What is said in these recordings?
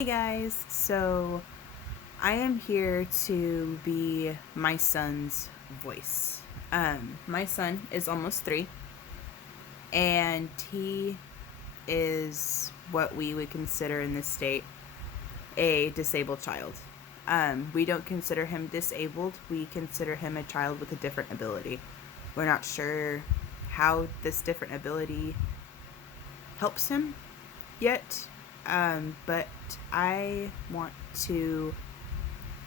Hey guys, so I am here to be my son's voice. My son is almost 3, and he is what we would consider in this state a disabled child. We don't consider him disabled, we consider him a child with a different ability. We're not sure how this different ability helps him yet, but I want to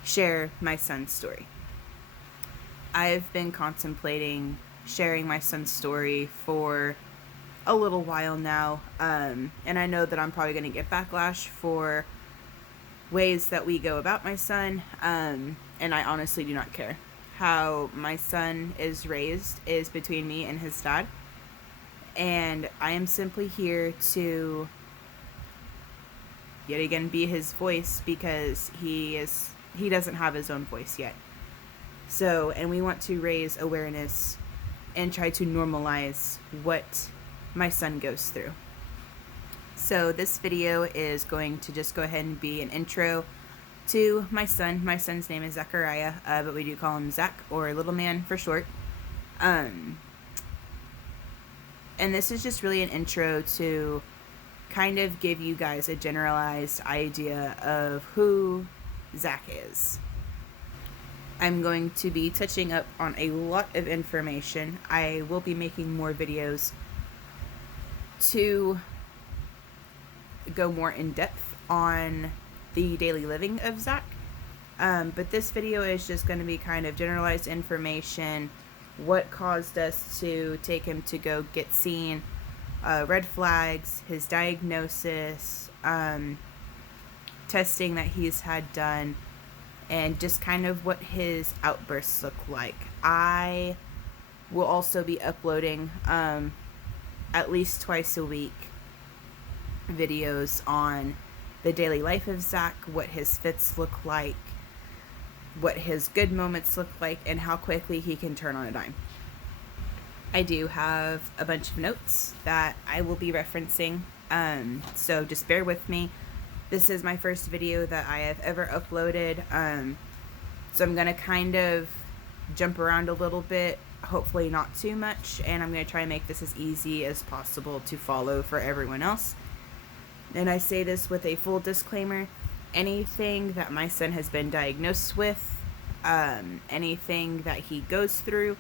share my son's story. I've been contemplating sharing my son's story for a little while now, and I know that I'm probably going to get backlash for ways that we go about my son, and I honestly do not care. How my son is raised is between me and his dad, and I am simply here to yet again be his voice because he doesn't have his own voice yet. So, and we want to raise awareness and try to normalize what my son goes through. So this video is going to just go ahead and be an intro to my son. My son's name is Zachariah, but we do call him Zach, or Little Man for short. And this is just really an intro to kind of give you guys a generalized idea of who Zach is. I'm going to be touching up on a lot of information. I will be making more videos to go more in depth on the daily living of Zach. But this video is just going to be kind of generalized information, what caused us to take him to go get seen, red flags, his diagnosis, testing that he's had done, and just kind of what his outbursts look like. I will also be uploading at least twice a week videos on the daily life of Zach, what his fits look like, what his good moments look like, and how quickly he can turn on a dime. I do have a bunch of notes that I will be referencing, so just bear with me. This is my first video that I have ever uploaded, so I'm going to kind of jump around a little bit, hopefully not too much, and I'm going to try and make this as easy as possible to follow for everyone else. And I say this with a full disclaimer: anything that my son has been diagnosed with, anything that he goes through,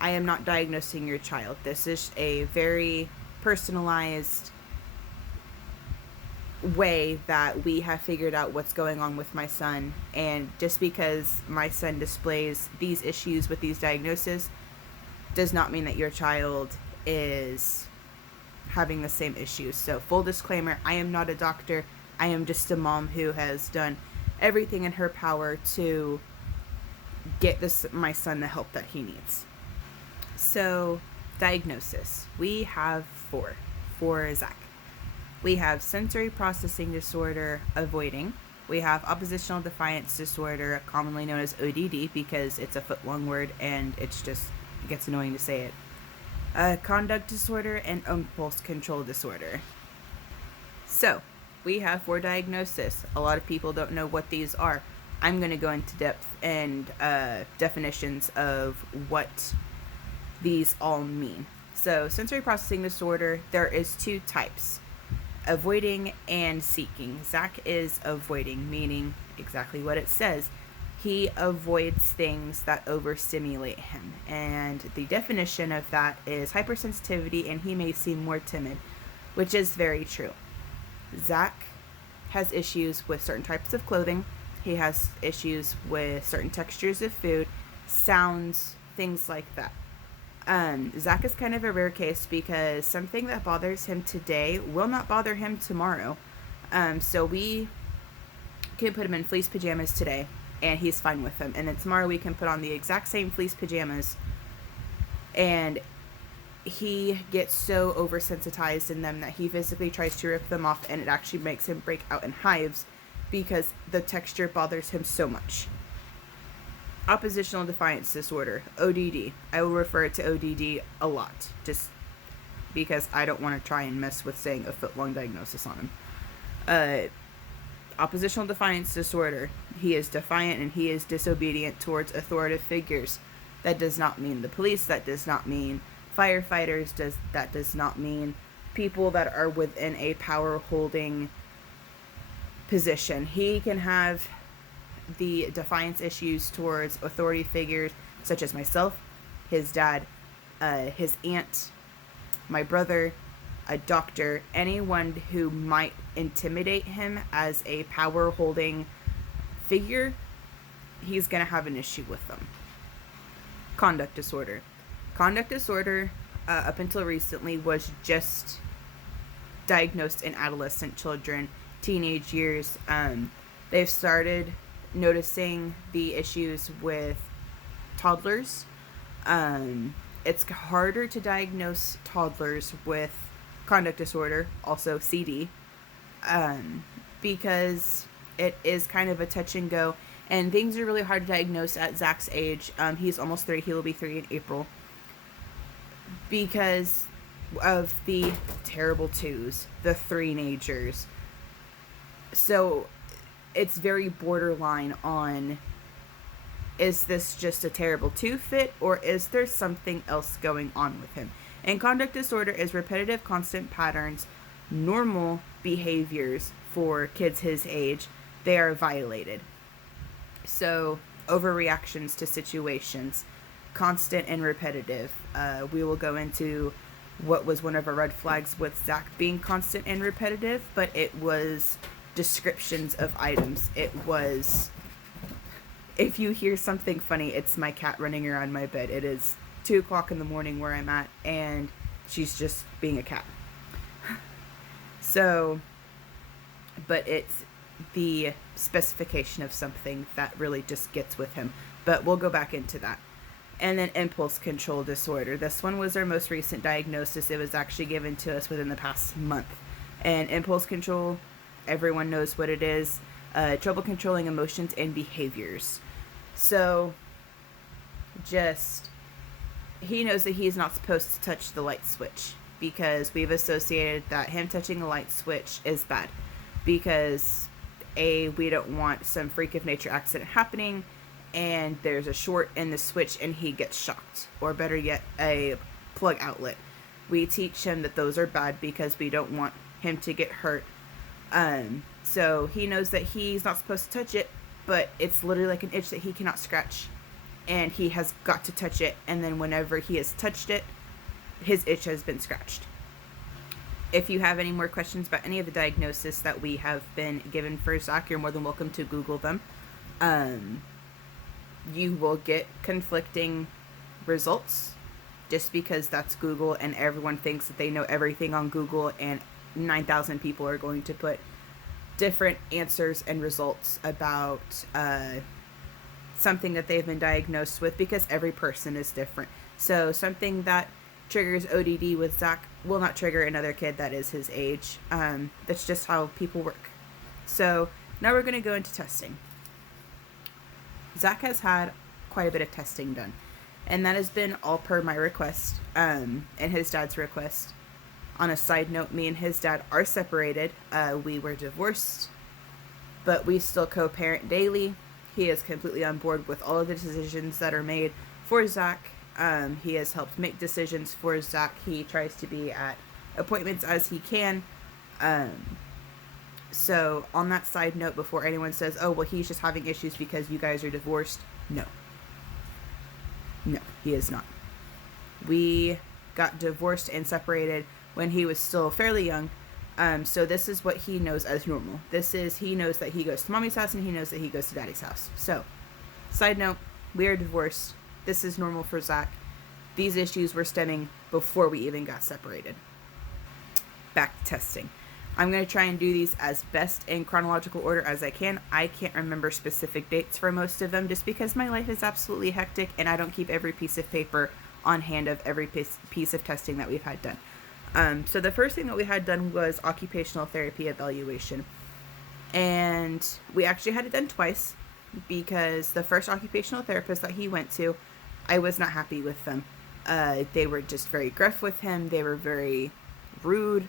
I am not diagnosing your child. This is a very personalized way that we have figured out what's going on with my son, and just because my son displays these issues with these diagnoses does not mean that your child is having the same issues. So full disclaimer, I am not a doctor. I am just a mom who has done everything in her power to get my son the help that he needs. So, diagnosis. We have four for Zach. We have sensory processing disorder avoiding. We have oppositional defiance disorder, commonly known as ODD because it's a foot-long word and it gets annoying to say it. Conduct disorder and impulse control disorder. So, we have 4 diagnoses. A lot of people don't know what these are. I'm going to go into depth and definitions of what these all mean. So, sensory processing disorder, there is 2 types: avoiding and seeking. Zach is avoiding, meaning exactly what it says. He avoids things that overstimulate him, and the definition of that is hypersensitivity, and he may seem more timid, which is very true. Zach has issues with certain types of clothing. He has issues with certain textures of food, sounds, things like that. Zach is kind of a rare case because something that bothers him today will not bother him tomorrow. So we can put him in fleece pajamas today and he's fine with them. And then tomorrow we can put on the exact same fleece pajamas and he gets so oversensitized in them that he physically tries to rip them off, and it actually makes him break out in hives because the texture bothers him so much. Oppositional defiance disorder, ODD. I will refer to ODD a lot, just because I don't want to try and mess with saying a foot-long diagnosis on him. Oppositional defiance disorder. He is defiant and he is disobedient towards authoritative figures. That does not mean the police. That does not mean firefighters. That does not mean people that are within a power holding position. He can have the defiance issues towards authority figures such as myself, his dad, his aunt, my brother, a doctor, anyone who might intimidate him as a power holding figure. He's going to have an issue with them. Conduct disorder. Conduct disorder, up until recently, was just diagnosed in adolescent children, teenage years. They've started noticing the issues with toddlers. It's harder to diagnose toddlers with conduct disorder, also CD, because it is kind of a touch and go, and things are really hard to diagnose at Zach's age. He's almost 3. He will be 3 in April, because of the terrible twos, the three-nagers. So it's very borderline on, is this just a terrible two fit, or is there something else going on with him? And conduct disorder is repetitive, constant patterns, normal behaviors for kids his age. They are violated. So overreactions to situations, constant and repetitive. We will go into what was one of our red flags with Zach being constant and repetitive, but it was descriptions of items. It was, if you hear something funny, it's my cat running around my bed. It is 2 o'clock in the morning where I'm at, and she's just being a cat. So, but it's the specification of something that really just gets with him. But we'll go back into that. And then impulse control disorder. This one was our most recent diagnosis. It was actually given to us within the past month. And impulse control, everyone knows what it is. Trouble controlling emotions and behaviors. So, he knows that he's not supposed to touch the light switch, because we've associated that him touching the light switch is bad. Because, A, we don't want some freak of nature accident happening, and there's a short in the switch and he gets shocked. Or better yet, a plug outlet. We teach him that those are bad because we don't want him to get hurt. So he knows that he's not supposed to touch it, but it's literally like an itch that he cannot scratch. And he has got to touch it, and then whenever he has touched it, his itch has been scratched. If you have any more questions about any of the diagnoses that we have been given for Zach, you're more than welcome to Google them. You will get conflicting results just because that's Google, and everyone thinks that they know everything on Google, and 9,000 people are going to put different answers and results about something that they've been diagnosed with, because every person is different. So something that triggers ODD with Zach will not trigger another kid that is his age. That's just how people work. So now we're going to go into testing. Zach has had quite a bit of testing done, and that has been all per my request and his dad's request. On a side note, me and his dad are separated. We were divorced, but we still co-parent daily. He is completely on board with all of the decisions that are made for Zach. He has helped make decisions for Zach. He tries to be at appointments as he can. So on that side note, before anyone says, oh, well, he's just having issues because you guys are divorced. No, he is not. We got divorced and separated when he was still fairly young. So this is what he knows as normal. He knows that he goes to mommy's house and he knows that he goes to daddy's house. So, side note, we are divorced. This is normal for Zach. These issues were stemming before we even got separated. Back to testing. I'm going to try and do these as best in chronological order as I can. I can't remember specific dates for most of them just because my life is absolutely hectic and I don't keep every piece of paper on hand of every piece of testing that we've had done. So the first thing that we had done was occupational therapy evaluation. And we actually had it done twice because the first occupational therapist that he went to, I was not happy with them. They were just very gruff with him. They were very rude.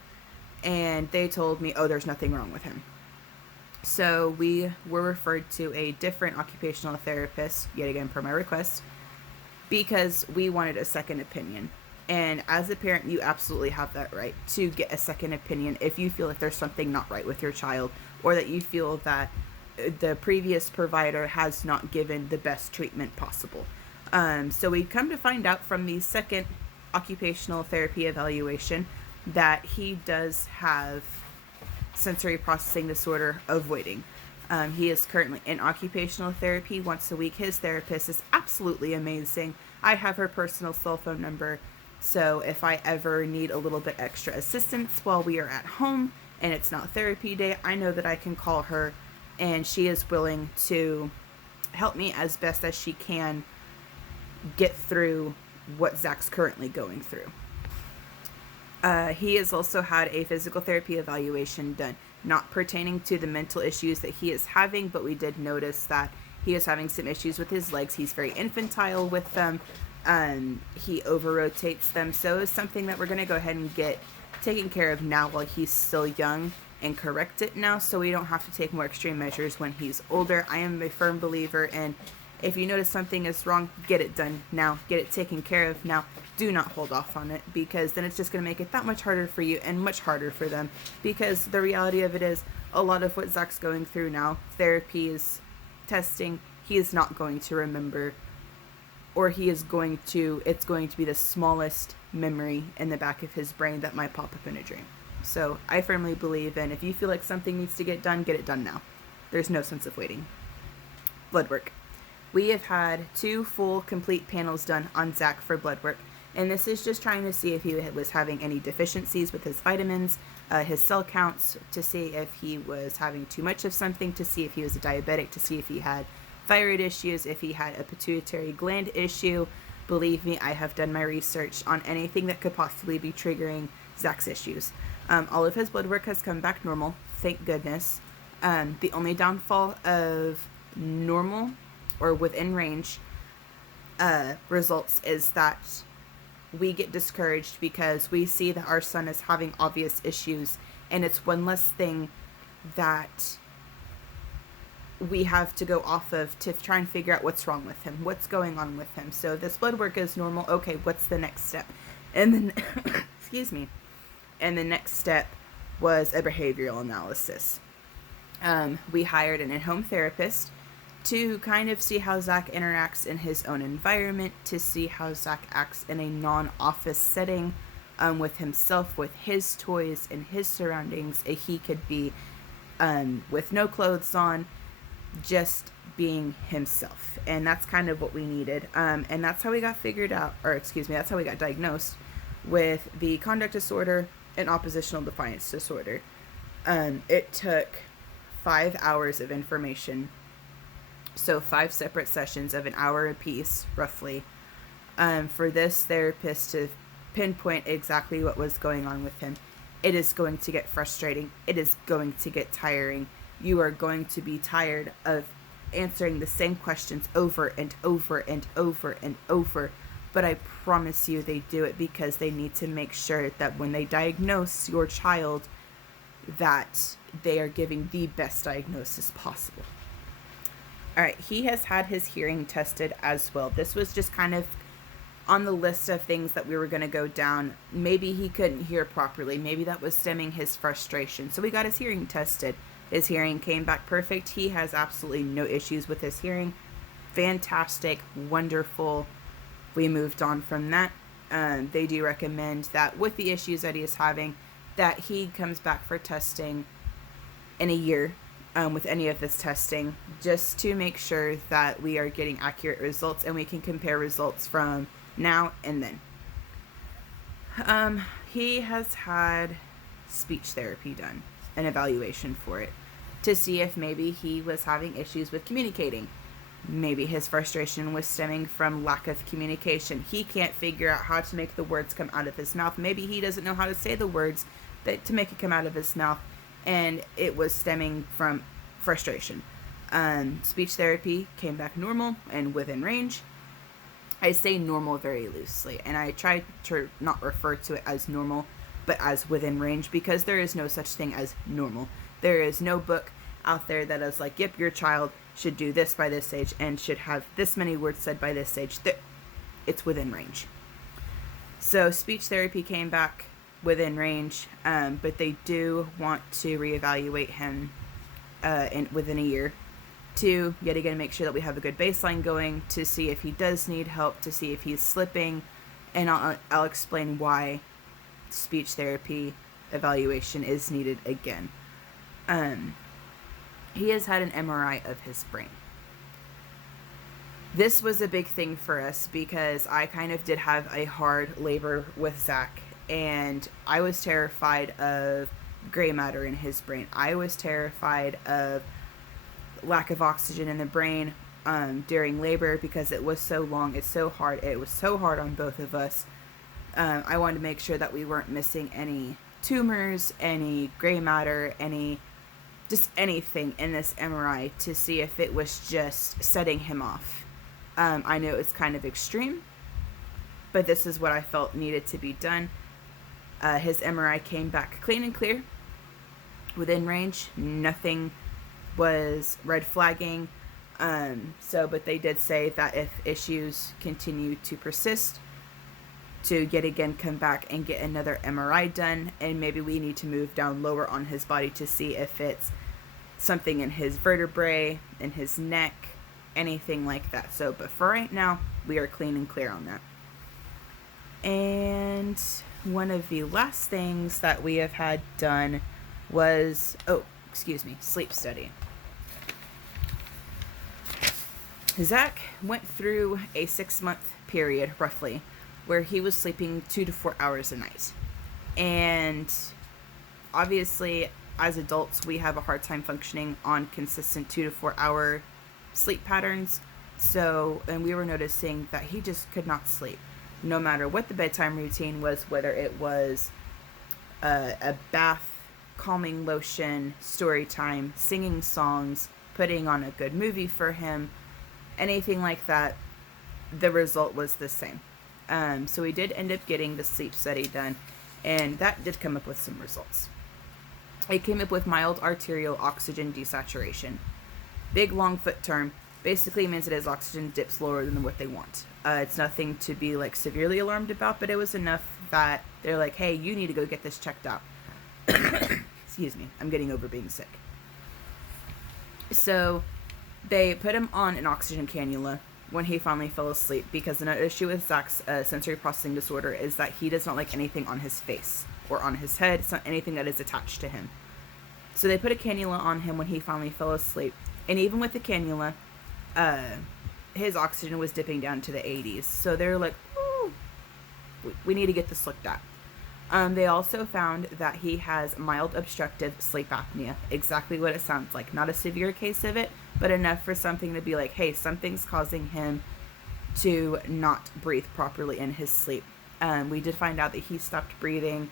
And they told me, oh, there's nothing wrong with him. So we were referred to a different occupational therapist, yet again per my request, because we wanted a second opinion. And as a parent, you absolutely have that right to get a second opinion if you feel that there's something not right with your child, or that you feel that the previous provider has not given the best treatment possible. So we come to find out from the second occupational therapy evaluation that he does have sensory processing disorder of waiting. He is currently in occupational therapy once a week. His therapist is absolutely amazing. I have her personal cell phone number, so if I ever need a little bit extra assistance while we are at home and it's not therapy day, I know that I can call her, and she is willing to help me as best as she can get through what Zach's currently going through. He has also had a physical therapy evaluation done, not pertaining to the mental issues that he is having, but we did notice that he is having some issues with his legs. He's very infantile with them. He over-rotates them. So it's something that we're going to go ahead and get taken care of now while he's still young, and correct it now so we don't have to take more extreme measures when he's older. I am a firm believer in, if you notice something is wrong, get it done now. Get it taken care of now. Do not hold off on it, because then it's just going to make it that much harder for you and much harder for them. Because the reality of it is, a lot of what Zach's going through now, therapy is testing, he is not going to remember, or it's going to be the smallest memory in the back of his brain that might pop up in a dream. So I firmly believe in, if you feel like something needs to get done, get it done now. There's no sense of waiting. Blood work. We have had 2 full complete panels done on Zach for blood work, and this is just trying to see if he was having any deficiencies with his vitamins, his cell counts, to see if he was having too much of something, to see if he was a diabetic, to see if he had thyroid issues, if he had a pituitary gland issue. Believe me, I have done my research on anything that could possibly be triggering Zach's issues. All of his blood work has come back normal, thank goodness. The only downfall of normal or within range results is that we get discouraged because we see that our son is having obvious issues, and it's one less thing that we have to go off of to try and figure out what's wrong with him, what's going on with him. So this blood work is normal. Okay, what's the next step? And then, excuse me. And the next step was a behavioral analysis. We hired an in-home therapist to kind of see how Zach interacts in his own environment, to see how Zach acts in a non-office setting, with himself, with his toys and his surroundings. He could be with no clothes on, just being himself. And that's kind of what we needed. And that's how we got that's how we got diagnosed with the conduct disorder and oppositional defiance disorder. It took 5 hours of information, so 5 separate sessions of an hour apiece, roughly, for this therapist to pinpoint exactly what was going on with him. It is going to get frustrating. It is going to get tiring. You are going to be tired of answering the same questions over and over and over and over. But I promise you they do it because they need to make sure that when they diagnose your child, that they are giving the best diagnosis possible. All right, he has had his hearing tested as well. This was just kind of on the list of things that we were going to go down. Maybe he couldn't hear properly. Maybe that was stemming his frustration. So we got his hearing tested. His hearing came back perfect. He has absolutely no issues with his hearing. Fantastic, wonderful. We moved on from that. They do recommend that with the issues that he is having, that he comes back for testing in a year with any of this testing, just to make sure that we are getting accurate results and we can compare results from now and then. He has had speech therapy done, an evaluation for it, to see if maybe he was having issues with communicating. Maybe his frustration was stemming from lack of communication. He can't figure out how to make the words come out of his mouth. Maybe he doesn't know how to say the words to make it come out of his mouth, and it was stemming from frustration. Speech therapy came back normal and within range. I say normal very loosely, and I try to not refer to it as normal, but as within range, because there is no such thing as normal. There is no book out there that is like, yep, your child should do this by this age and should have this many words said by this age. It's within range. So speech therapy came back within range, but they do want to reevaluate him within a year to yet again make sure that we have a good baseline going, to see if he does need help, to see if he's slipping, and I'll explain why speech therapy evaluation is needed again. He has had an MRI of his brain. This was a big thing for us because I kind of did have a hard labor with Zach, and I was terrified of gray matter in his brain. I was terrified of lack of oxygen in the brain during labor because it was so long. It's so hard. It was so hard on both of us. I wanted to make sure that we weren't missing any tumors, any gray matter, just anything in this MRI to see if it was just setting him off. I know it's kind of extreme, but this is what I felt needed to be done. His MRI came back clean and clear, within range. Nothing was red flagging. But they did say that if issues continue to persist, to yet again come back and get another MRI done, and maybe we need to move down lower on his body to see if it's something in his vertebrae, in his neck, anything like that. But for right now, we are clean and clear on that. And one of the last things that we have had done was, sleep study. Zach went through a 6-month period, roughly, where he was sleeping 2 to 4 hours a night. And obviously, as adults, we have a hard time functioning on consistent 2 to 4 hour sleep patterns. And we were noticing that he just could not sleep, no matter what the bedtime routine was, whether it was a bath, calming lotion, story time, singing songs, putting on a good movie for him, anything like that, the result was the same. So we did end up getting the sleep study done, and that did come up with some results. It came up with mild arterial oxygen desaturation. Big, long foot term basically means that his oxygen dips lower than what they want. It's nothing to be like severely alarmed about, but it was enough that they're like, hey, you need to go get this checked out. Excuse me, I'm getting over being sick. So they put him on an oxygen cannula when he finally fell asleep, because another issue with Zach's sensory processing disorder is that he does not like anything on his face or on his head. It's not anything that is attached to him. So they put a cannula on him when he finally fell asleep. And even with the cannula, his oxygen was dipping down to the 80s. So they're like, ooh, we need to get this looked at. They also found that he has mild obstructive sleep apnea. Exactly what it sounds like. Not a severe case of it, but enough for something to be like, hey, something's causing him to not breathe properly in his sleep. We did find out that he stopped breathing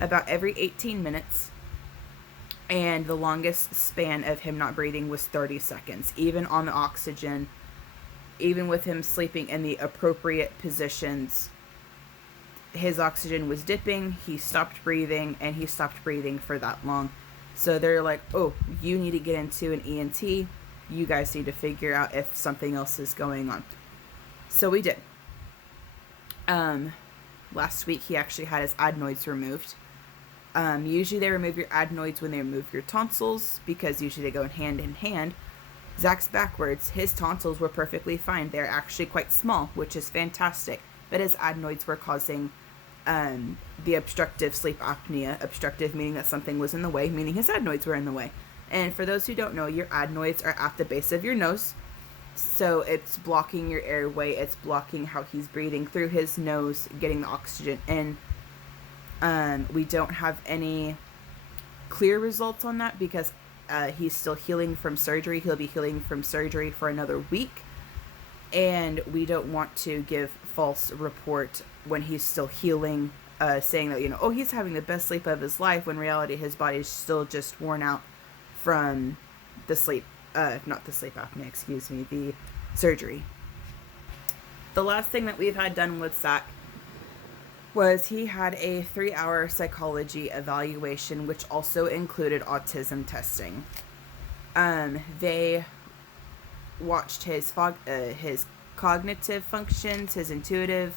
about every 18 minutes. And the longest span of him not breathing was 30 seconds. Even on the oxygen, even with him sleeping in the appropriate positions, his oxygen was dipping, he stopped breathing, and he stopped breathing for that long. So they're like, oh, you need to get into an ENT. You guys need to figure out if something else is going on. So we did. Last week, he actually had his adenoids removed. Usually they remove your adenoids when they remove your tonsils, because usually they go hand in hand. Zach's backwards. His tonsils were perfectly fine. They're actually quite small, which is fantastic. But his adenoids were causing the obstructive sleep apnea. Obstructive meaning that something was in the way, meaning his adenoids were in the way. And for those who don't know, your adenoids are at the base of your nose. So it's blocking your airway. It's blocking how he's breathing through his nose, getting the oxygen in. We don't have any clear results on that because he's still healing from surgery. He'll be healing from surgery for another week. And we don't want to give false report when he's still healing, saying that, oh, he's having the best sleep of his life, when in reality his body is still just worn out from the sleep, not the sleep apnea, excuse me, the surgery. The last thing that we've had done with Zach was he had a 3-hour psychology evaluation, which also included autism testing. They watched his cognitive functions, his intuitive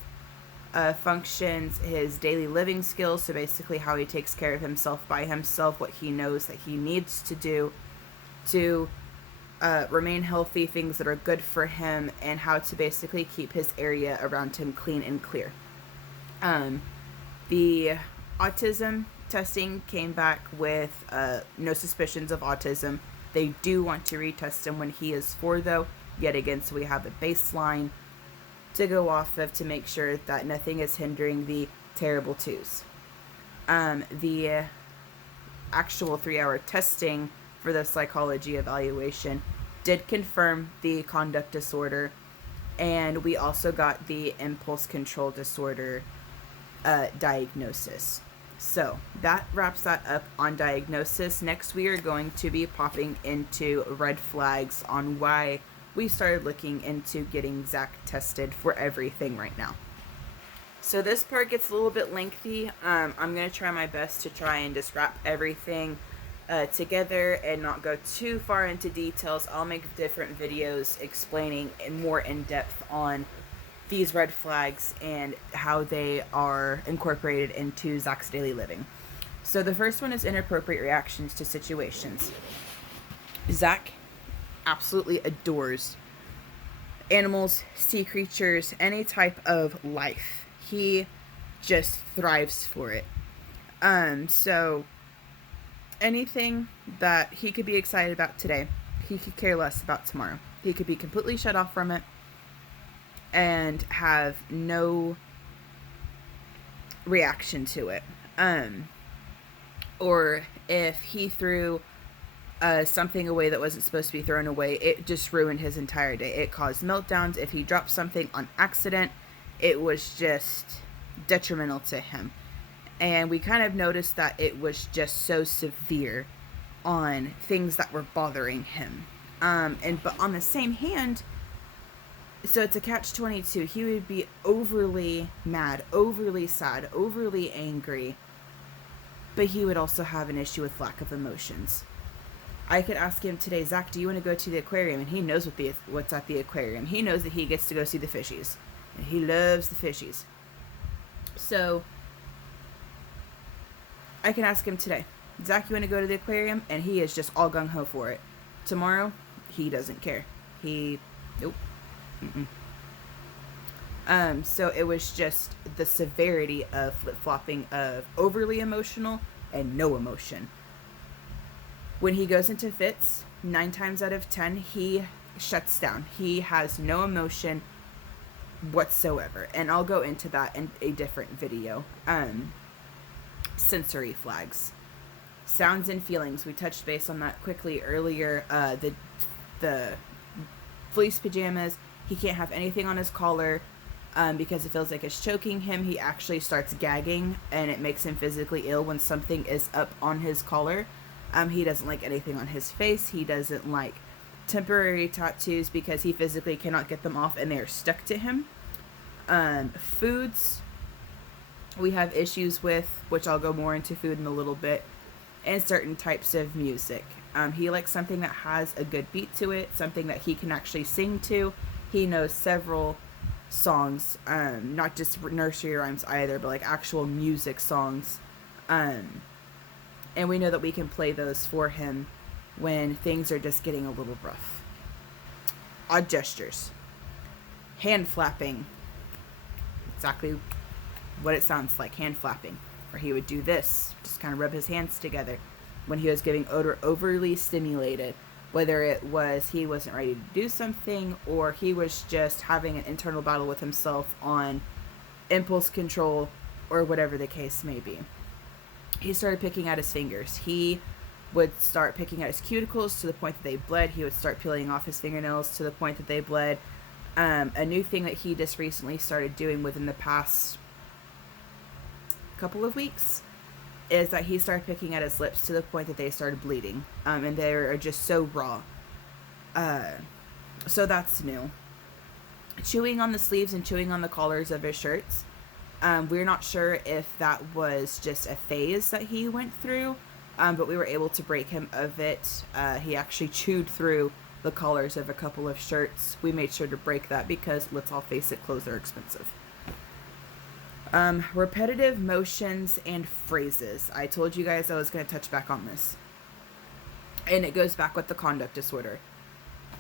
functions, his daily living skills, so basically how he takes care of himself by himself, what he knows that he needs to do to remain healthy, things that are good for him, and how to basically keep his area around him clean and clear. The autism testing came back with no suspicions of autism. They do want to retest him when he is 4, though, yet again, so we have a baseline to go off of to make sure that nothing is hindering the terrible 2s. The actual 3-hour testing for the psychology evaluation did confirm the conduct disorder, and we also got the impulse control disorder diagnosis. So that wraps that up on diagnosis. Next, we are going to be popping into red flags on why we started looking into getting Zach tested for everything right now. So this part gets a little bit lengthy. I'm going to try my best to try and just wrap everything together and not go too far into details. I'll make different videos explaining more in depth on these red flags and how they are incorporated into Zach's daily living. So the first one is inappropriate reactions to situations. Zach absolutely adores animals, sea creatures, any type of life. He just thrives for it. So anything that he could be excited about today, he could care less about tomorrow. He could be completely shut off from it and have no reaction to it. Or if he threw something away that wasn't supposed to be thrown away, it just ruined his entire day. It caused meltdowns. If he dropped something on accident, it was just detrimental to him. And we kind of noticed that it was just so severe on things that were bothering him. But on the same hand, so it's a catch-22. He would be overly mad, overly sad, overly angry, but he would also have an issue with lack of emotions. I could ask him today, Zach, do you want to go to the aquarium? And he knows what's at the aquarium. He knows that he gets to go see the fishies. And he loves the fishies. So I can ask him today, Zach, you want to go to the aquarium? And he is just all gung-ho for it. Tomorrow, he doesn't care. Nope. So it was just the severity of flip-flopping of overly emotional and no emotion. When he goes into fits, 9 times out of 10, he shuts down. He has no emotion whatsoever. And I'll go into that in a different video. Sensory flags. Sounds and feelings. We touched base on that quickly earlier. The fleece pajamas. He can't have anything on his collar because it feels like it's choking him. He actually starts gagging, and it makes him physically ill when something is up on his collar. He doesn't like anything on his face. He doesn't like temporary tattoos because he physically cannot get them off and they are stuck to him. Foods we have issues with, which I'll go more into food in a little bit, and certain types of music. He likes something that has a good beat to it, something that he can actually sing to. He knows several songs, not just nursery rhymes either, but like actual music songs. And we know that we can play those for him when things are just getting a little rough. Odd gestures. Hand flapping. Exactly what it sounds like, hand flapping. Or he would do this, just kind of rub his hands together when he was getting overly stimulated. Whether it was he wasn't ready to do something, or he was just having an internal battle with himself on impulse control, or whatever the case may be. He started picking at his fingers. He would start picking at his cuticles to the point that they bled. He would start peeling off his fingernails to the point that they bled. A new thing that he just recently started doing within the past couple of weeks is that he started picking at his lips to the point that they started bleeding. And they are just so raw. So that's new. Chewing on the sleeves and chewing on the collars of his shirts. We're not sure if that was just a phase that he went through, but we were able to break him of it. He actually chewed through the collars of a couple of shirts. We made sure to break that because, let's all face it, clothes are expensive. Repetitive motions and phrases. I told you guys I was going to touch back on this. And it goes back with the conduct disorder.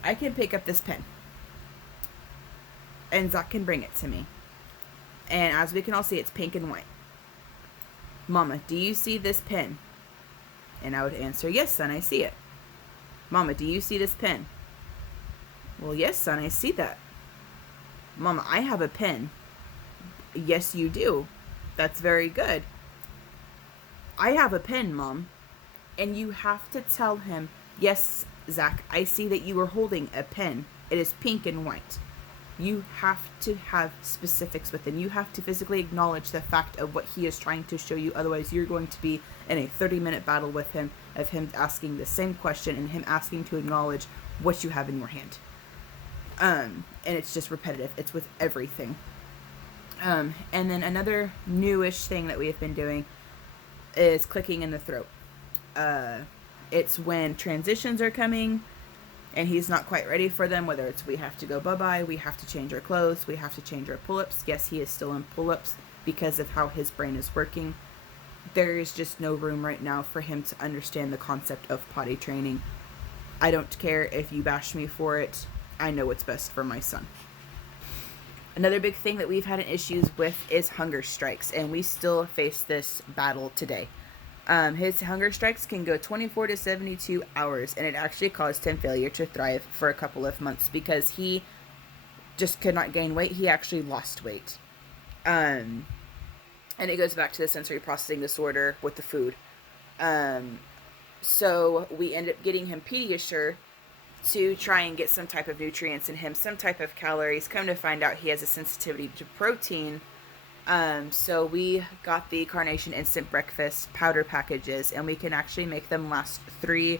I can pick up this pen. And Zach can bring it to me. And as we can all see, it's pink and white. Mama, do you see this pen? And I would answer, yes, son, I see it. Mama, do you see this pen? Well, yes, son, I see that. Mama, I have a pen. Yes, you do. That's very good. I have a pen, Mom. And you have to tell him, yes, Zach, I see that you are holding a pen. It is pink and white. You have to have specifics with him. You have to physically acknowledge the fact of what he is trying to show you. Otherwise, you're going to be in a 30-minute battle with him of him asking the same question and him asking to acknowledge what you have in your hand. And it's just repetitive. It's with everything. And then another newish thing that we have been doing is clicking in the throat. It's when transitions are coming and he's not quite ready for them, whether it's we have to go bye-bye, we have to change our clothes, we have to change our pull-ups. Yes, he is still in pull-ups because of how his brain is working. There is just no room right now for him to understand the concept of potty training. I don't care if you bash me for it. I know what's best for my son. Another big thing that we've had issues with is hunger strikes, and we still face this battle today. His hunger strikes can go 24 to 72 hours, and it actually caused him failure to thrive for a couple of months because he just could not gain weight. He actually lost weight. And it goes back to the sensory processing disorder with the food. So we end up getting him Pediasure to try and get some type of nutrients in him, some type of calories. Come to find out he has a sensitivity to protein. So we got the Carnation Instant Breakfast powder packages, and we can actually make them last 3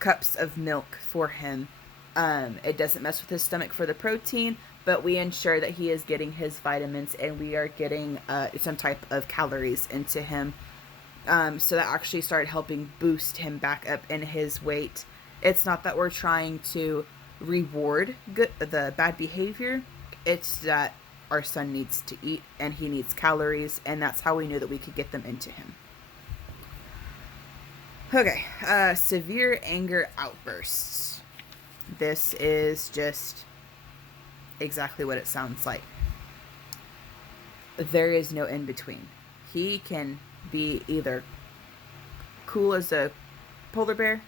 cups of milk for him. It doesn't mess with his stomach for the protein, but we ensure that he is getting his vitamins and we are getting some type of calories into him. So that actually started helping boost him back up in his weight. It's not that we're trying to reward the bad behavior. It's that our son needs to eat and he needs calories, and that's how we knew that we could get them into him. Okay, severe anger outbursts. This is just exactly what it sounds like. There is no in between. He can be either cool as a polar bear,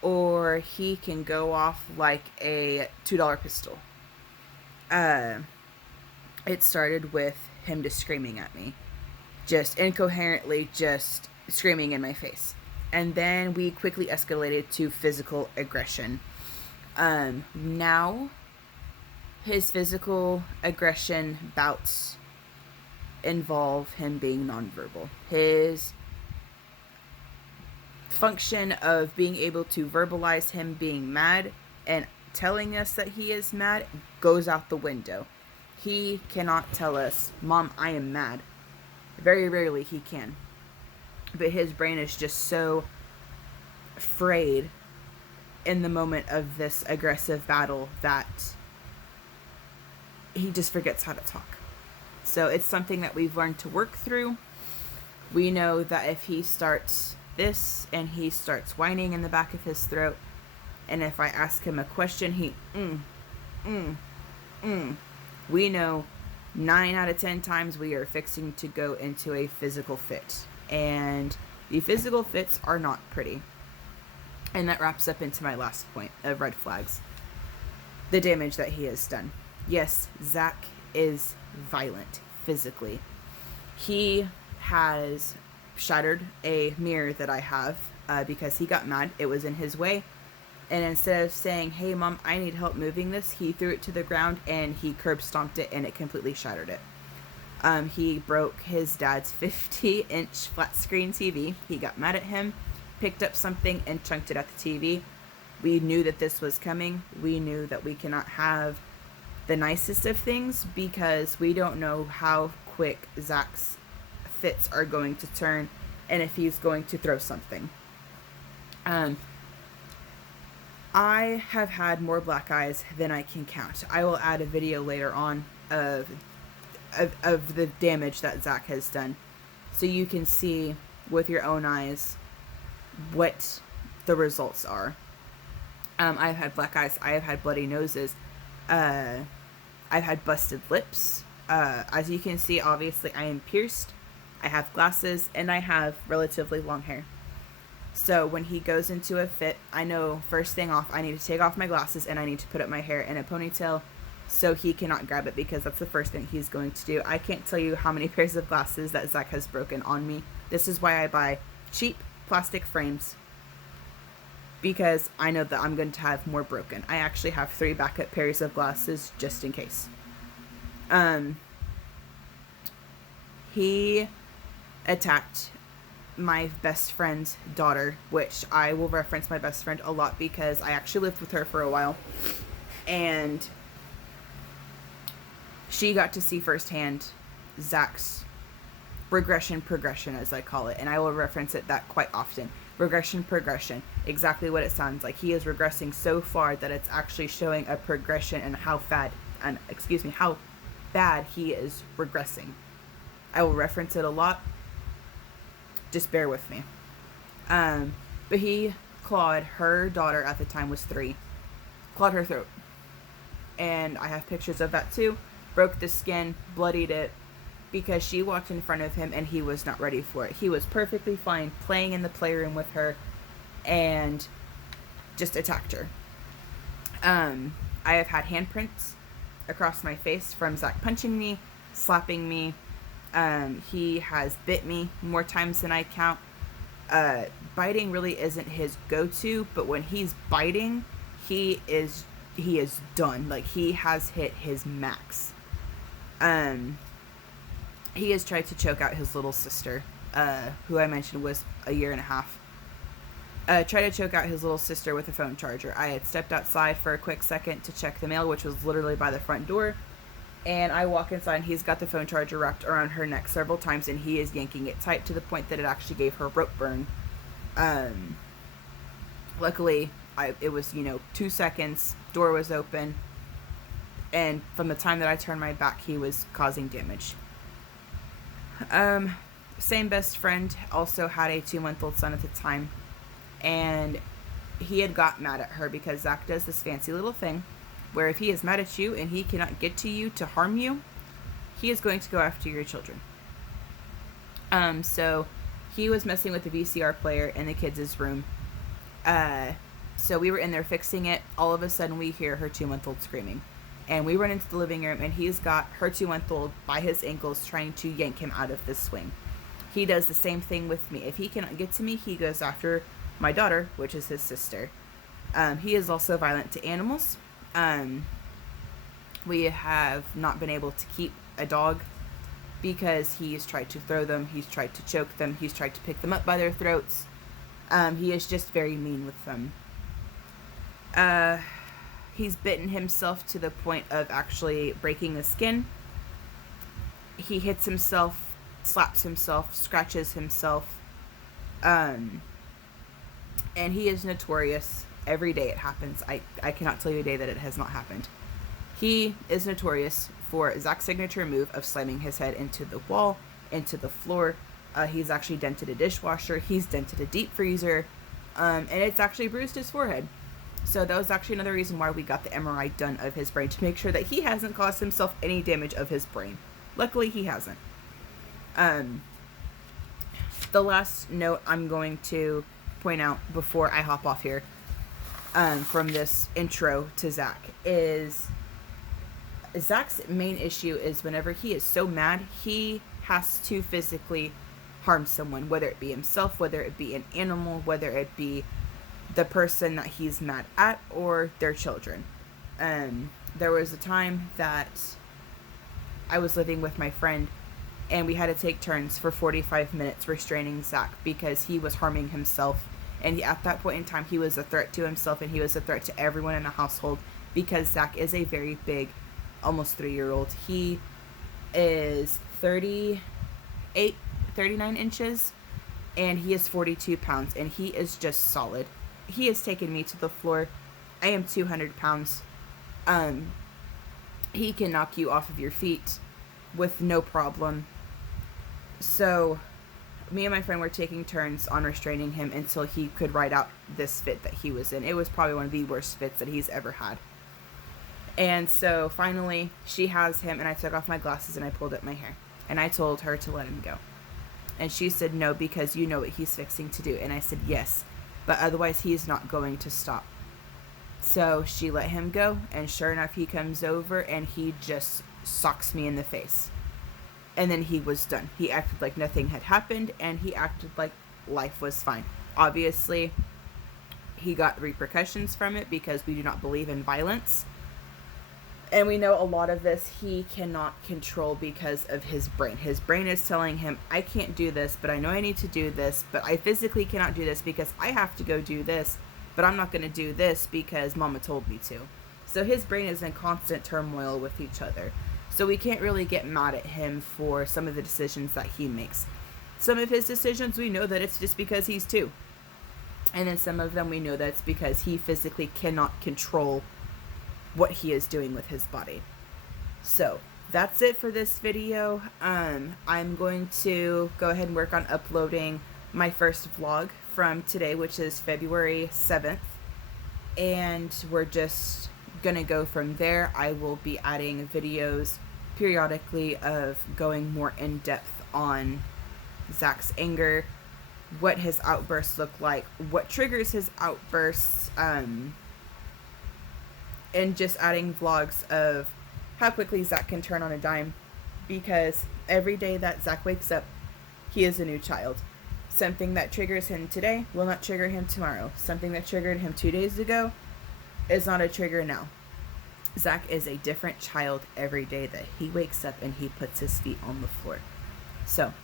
or he can go off like a $2 pistol. It started with him just screaming at me. Just incoherently, just screaming in my face. And then we quickly escalated to physical aggression. Now, his physical aggression bouts involve him being nonverbal. His function of being able to verbalize him being mad and telling us that he is mad goes out the window. He cannot tell us, Mom, I am mad. Very rarely he can. But his brain is just so frayed in the moment of this aggressive battle that he just forgets how to talk. So it's something that we've learned to work through. We know that if he starts this and he starts whining in the back of his throat, and if I ask him a question, he we know 9 out of 10 times we are fixing to go into a physical fit. And the physical fits are not pretty. And that wraps up into my last point of red flags. The damage that he has done. Yes, Zach is violent physically. He has shattered a mirror that I have because he got mad. It was in his way. And instead of saying, hey, Mom, I need help moving this, he threw it to the ground and he curb stomped it and it completely shattered it. He broke his dad's 50-inch flat screen TV. He got mad at him, picked up something and chunked it at the TV. We knew that this was coming. We knew that we cannot have the nicest of things because we don't know how quick Zach's fits are going to turn and if he's going to throw something. I have had more black eyes than I can count. I will add a video later on of the damage that Zach has done, so you can see with your own eyes what the results are. I've had black eyes. I have had bloody noses. I've had busted lips. As you can see, obviously, I am pierced. I have glasses, and I have relatively long hair. So when he goes into a fit, I know first thing off, I need to take off my glasses and I need to put up my hair in a ponytail so he cannot grab it, because that's the first thing he's going to do. I can't tell you how many pairs of glasses that Zach has broken on me. This is why I buy cheap plastic frames, because I know that I'm going to have more broken. I actually have 3 backup pairs of glasses just in case. He attacked my best friend's daughter, which I will reference my best friend a lot because I actually lived with her for a while, and she got to see firsthand Zach's progression, as I call it, and I will reference it that quite often. Progression, exactly what it sounds like. He is regressing so far that it's actually showing a progression and how bad he is regressing. I will reference it a lot. Just bear with me. But he clawed her daughter, at the time was 3, clawed her throat. And I have pictures of that too. Broke the skin, bloodied it, because she walked in front of him and he was not ready for it. He was perfectly fine playing in the playroom with her and just attacked her. I have had handprints across my face from Zach punching me, slapping me. He has bit me more times than I count. Biting really isn't his go-to, but when he's biting, he is done. Like, he has hit his max. He has tried to choke out his little sister, who I mentioned was a year and a half. Tried to choke out his little sister with a phone charger. I had stepped outside for a quick second to check the mail, which was literally by the front door. And I walk inside and he's got the phone charger wrapped around her neck several times, and he is yanking it tight to the point that it actually gave her rope burn. Luckily, it was, 2 seconds, door was open, and from the time that I turned my back, he was causing damage. Same best friend also had a 2-month-old son at the time, and he had got mad at her because Zach does this fancy little thing where if he is mad at you and he cannot get to you to harm you, he is going to go after your children. So he was messing with the VCR player in the kids' room. So we were in there fixing it. All of a sudden we hear her 2-month-old screaming. And we run into the living room and he's got her 2-month-old by his ankles trying to yank him out of the swing. He does the same thing with me. If he cannot get to me, he goes after my daughter, which is his sister. He is also violent to animals. We have not been able to keep a dog because he's tried to throw them, he's tried to choke them, he's tried to pick them up by their throats. He is just very mean with them. He's bitten himself to the point of actually breaking the skin. He hits himself, slaps himself, scratches himself. And he is notorious. Every day it happens. I cannot tell you a day that it has not happened. He is notorious for Zach's signature move of slamming his head into the wall, into the floor. He's actually dented a dishwasher. He's dented a deep freezer. And it's actually bruised his forehead. So that was actually another reason why we got the MRI done of his brain, to make sure that he hasn't caused himself any damage of his brain. Luckily, he hasn't. The last note I'm going to point out before I hop off here from this intro to Zach is Zach's main issue is whenever he is so mad, he has to physically harm someone, whether it be himself, whether it be an animal, whether it be the person that he's mad at, or their children. There was a time that I was living with my friend and we had to take turns for 45 minutes restraining Zach because he was harming himself. And at that point in time, he was a threat to himself and he was a threat to everyone in the household because Zach is a very big, almost 3-year-old. He is 39 inches. and he is 42 pounds, and he is just solid. He has taken me to the floor. I am 200 pounds. He can knock you off of your feet with no problem. So me and my friend were taking turns on restraining him until he could ride out this fit that he was in. It was probably one of the worst fits that he's ever had. And so finally she has him, and I took off my glasses and I pulled up my hair, and I told her to let him go. And she said, no, because you know what he's fixing to do. And I said, yes, but otherwise he's not going to stop. So she let him go, and sure enough, he comes over and he just socks me in the face. And then he was done. He acted like nothing had happened, and he acted like life was fine. Obviously, he got repercussions from it because we do not believe in violence. And we know a lot of this he cannot control because of his brain. His brain is telling him, I can't do this, but I know I need to do this, but I physically cannot do this because I have to go do this, but I'm not going to do this because mama told me to. So his brain is in constant turmoil with each other. So we can't really get mad at him for some of the decisions that he makes. Some of his decisions, we know that it's just because he's 2. And then some of them we know that it's because he physically cannot control what he is doing with his body. So that's it for this video. I'm going to go ahead and work on uploading my first vlog from today, which is February 7th. And we're just gonna go from there. I will be adding videos periodically of going more in depth on Zach's anger, what his outbursts look like, what triggers his outbursts, and just adding vlogs of how quickly Zach can turn on a dime, because every day that Zach wakes up, he is a new child. Something that triggers him today will not trigger him tomorrow. Something that triggered him 2 days ago is not a trigger now. Zach is a different child every day that he wakes up and he puts his feet on the floor. So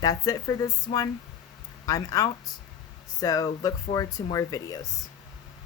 that's it for this one. I'm out. So look forward to more videos.